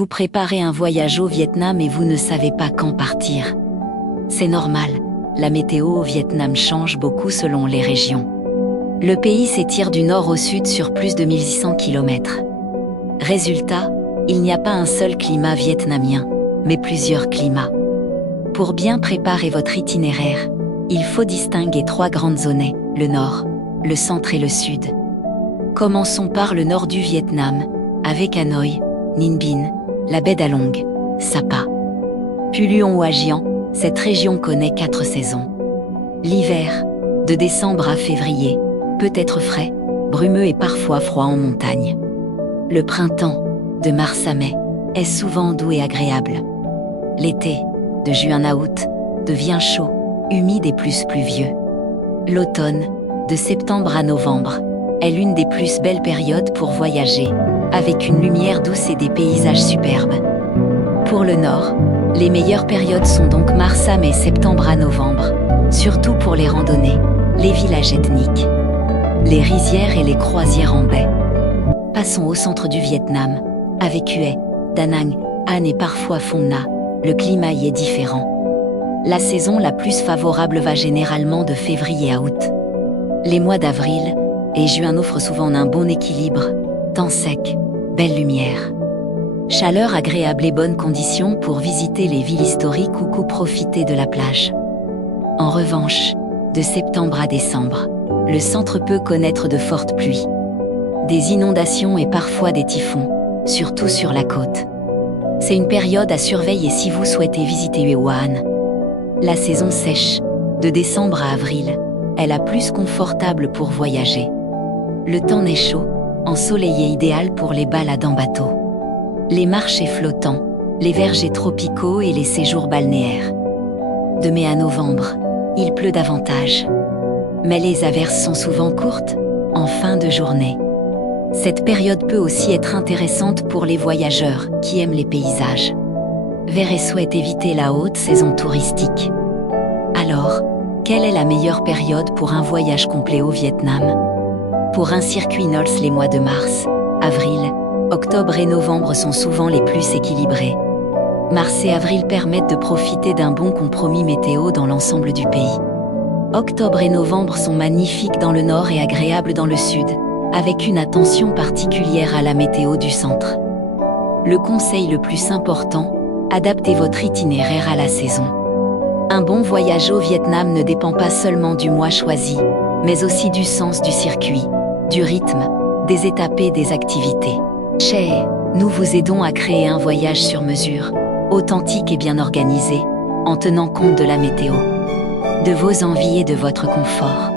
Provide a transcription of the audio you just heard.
Vous préparez un voyage au Vietnam et vous ne savez pas quand partir. C'est normal, la météo au Vietnam change beaucoup selon les régions. Le pays s'étire du nord au sud sur plus de 1600 km. Résultat, il n'y a pas un seul climat vietnamien, mais plusieurs climats. Pour bien préparer votre itinéraire, il faut distinguer 3 grandes zones, le nord, le centre et le sud. Commençons par le nord du Vietnam, avec Hanoi, Ninh Binh, la baie d'Along, Sapa. Puis Luon ou Agian, cette région connaît 4 saisons. L'hiver, de décembre à février, peut être frais, brumeux et parfois froid en montagne. Le printemps, de mars à mai, est souvent doux et agréable. L'été, de juin à août, devient chaud, humide et plus pluvieux. L'automne, de septembre à novembre, est l'une des plus belles périodes pour voyager, avec une lumière douce et des paysages superbes. Pour le nord, les meilleures périodes sont donc mars à mai, septembre à novembre, surtout pour les randonnées, les villages ethniques, les rizières et les croisières en baie. Passons au centre du Vietnam, avec Hue, Da Nang, An et parfois Phong Nha, le climat y est différent. La saison la plus favorable va généralement de février à août. Les mois d'avril et juin offrent souvent un bon équilibre, temps sec, belle lumière. Chaleur agréable et bonnes conditions pour visiter les villes historiques ou profiter de la plage. En revanche, de septembre à décembre, le centre peut connaître de fortes pluies, des inondations et parfois des typhons, surtout sur la côte. C'est une période à surveiller si vous souhaitez visiter Hue ou Han. La saison sèche, de décembre à avril, est la plus confortable pour voyager. Le temps n'est chaud, ensoleillé idéal pour les balades en bateau, les marchés flottants, les vergers tropicaux et les séjours balnéaires. De mai à novembre, il pleut davantage. Mais les averses sont souvent courtes, en fin de journée. Cette période peut aussi être intéressante pour les voyageurs qui aiment les paysages. Verts et souhaitent éviter la haute saison touristique. Alors, quelle est la meilleure période pour un voyage complet au Vietnam? Pour un circuit NOLS, les mois de mars, avril, octobre et novembre sont souvent les plus équilibrés. Mars et avril permettent de profiter d'un bon compromis météo dans l'ensemble du pays. Octobre et novembre sont magnifiques dans le nord et agréables dans le sud, avec une attention particulière à la météo du centre. Le conseil le plus important, adaptez votre itinéraire à la saison. Un bon voyage au Vietnam ne dépend pas seulement du mois choisi, mais aussi du sens du circuit, du rythme, des étapes et des activités. Chez nous vous aidons à créer un voyage sur mesure, authentique et bien organisé, en tenant compte de la météo, de vos envies et de votre confort.